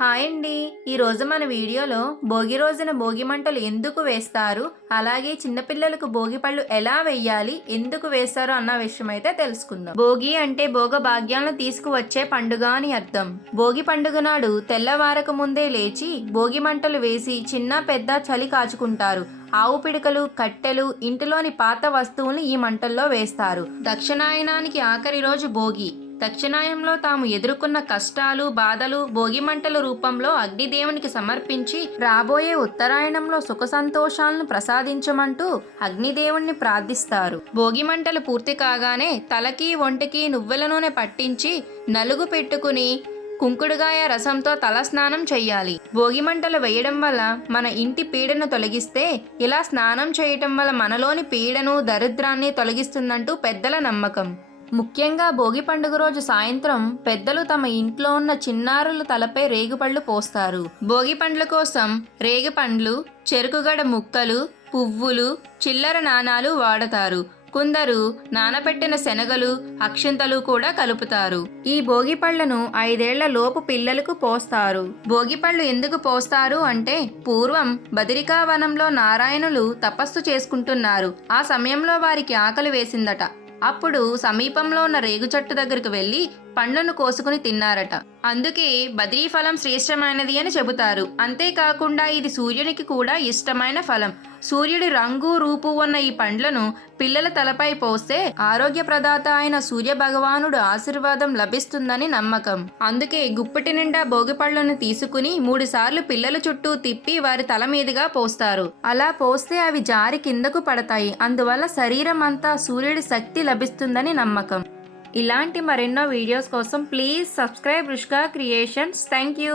Hi అండి. ఈరోజు మన వీడియోలో భోగి రోజున భోగి మంటలు ఎందుకు వేస్తారు, అలాగే చిన్నపిల్లలకు భోగి పళ్ళు ఎలా వెయ్యాలి, ఎందుకు వేస్తారు అన్న విషయం అయితే తెలుసుకుందాం. భోగి అంటే భోగ భాగ్యాలను తీసుకువచ్చే పండుగ అని అర్థం. భోగి పండుగ నాడు తెల్లవారక ముందే లేచి భోగి మంటలు వేసి చిన్న పెద్ద చలి కాచుకుంటారు. ఆవు పిడకలు, కట్టెలు, ఇంటిలోని పాత వస్తువుల్ని ఈ మంటల్లో వేస్తారు. దక్షిణాయనానికి ఆఖరి రోజు భోగి. దక్షిణాయంలో తాము ఎదుర్కొన్న కష్టాలు, బాధలు భోగి మంటల రూపంలో అగ్నిదేవునికి సమర్పించి రాబోయే ఉత్తరాయణంలో సుఖ సంతోషాలను ప్రసాదించమంటూ అగ్నిదేవుణ్ణి ప్రార్థిస్తారు. భోగి మంటలు పూర్తి కాగానే తలకి ఒంటికి నువ్వుల నూనె పట్టించి నలుగు పెట్టుకుని కుంకుడుగాయ రసంతో తలస్నానం చెయ్యాలి. భోగి మంటలు వేయడం వల్ల మన ఇంటి పీడను తొలగిస్తే, ఇలా స్నానం చేయటం వల్ల మనలోని పీడను, దరిద్రాన్ని తొలగిస్తుందంటూ పెద్దల నమ్మకం. ముఖ్యంగా భోగి పండుగ రోజు సాయంత్రం పెద్దలు తమ ఇంట్లో ఉన్న చిన్నారుల తలపై రేగుపళ్ళు పోస్తారు. భోగి పండ్ల కోసం రేగిపండ్లు, చెరుకుగడ ముక్కలు, పువ్వులు, చిల్లర నాణాలు వాడతారు. కొందరు నానబెట్టిన శనగలు, అక్షింతలు కూడా కలుపుతారు. ఈ భోగి పళ్లను 5 ఏళ్ల లోపు పిల్లలకు పోస్తారు. భోగి పళ్ళు ఎందుకు పోస్తారు అంటే, పూర్వం బదరికావనంలో నారాయణులు తపస్సు చేసుకుంటున్నారు. ఆ సమయంలో వారికి ఆకలి వేసిందట. అప్పుడు సమీపంలో ఉన్న రేగు చెట్టు దగ్గరకు వెళ్లి పండ్లను కోసుకుని తిన్నారట. అందుకే బద్రీ ఫలం శ్రేష్టమైనది అని చెబుతారు. అంతేకాకుండా ఇది సూర్యునికి కూడా ఇష్టమైన ఫలం. సూర్యుడి రంగు, రూపు ఉన్న ఈ పండ్లను పిల్లల తలపై పోస్తే ఆరోగ్య ప్రదాత అయిన సూర్య భగవానుడు ఆశీర్వాదం లభిస్తుందని నమ్మకం. అందుకే గుప్పిటి నిండా భోగి పళ్ళను తీసుకుని 3 సార్లు పిల్లల చుట్టూ తిప్పి వారి తల మీదుగా పోస్తారు. అలా పోస్తే అవి జారి కిందకు పడతాయి. అందువల్ల శరీరం అంతా సూర్యుడి శక్తి లభిస్తుందని నమ్మకం. ఇలాంటి మరెన్నో వీడియోస్ కోసం ప్లీజ్ సబ్స్క్రైబ్ రుష్గా క్రియేషన్స్. Thank you.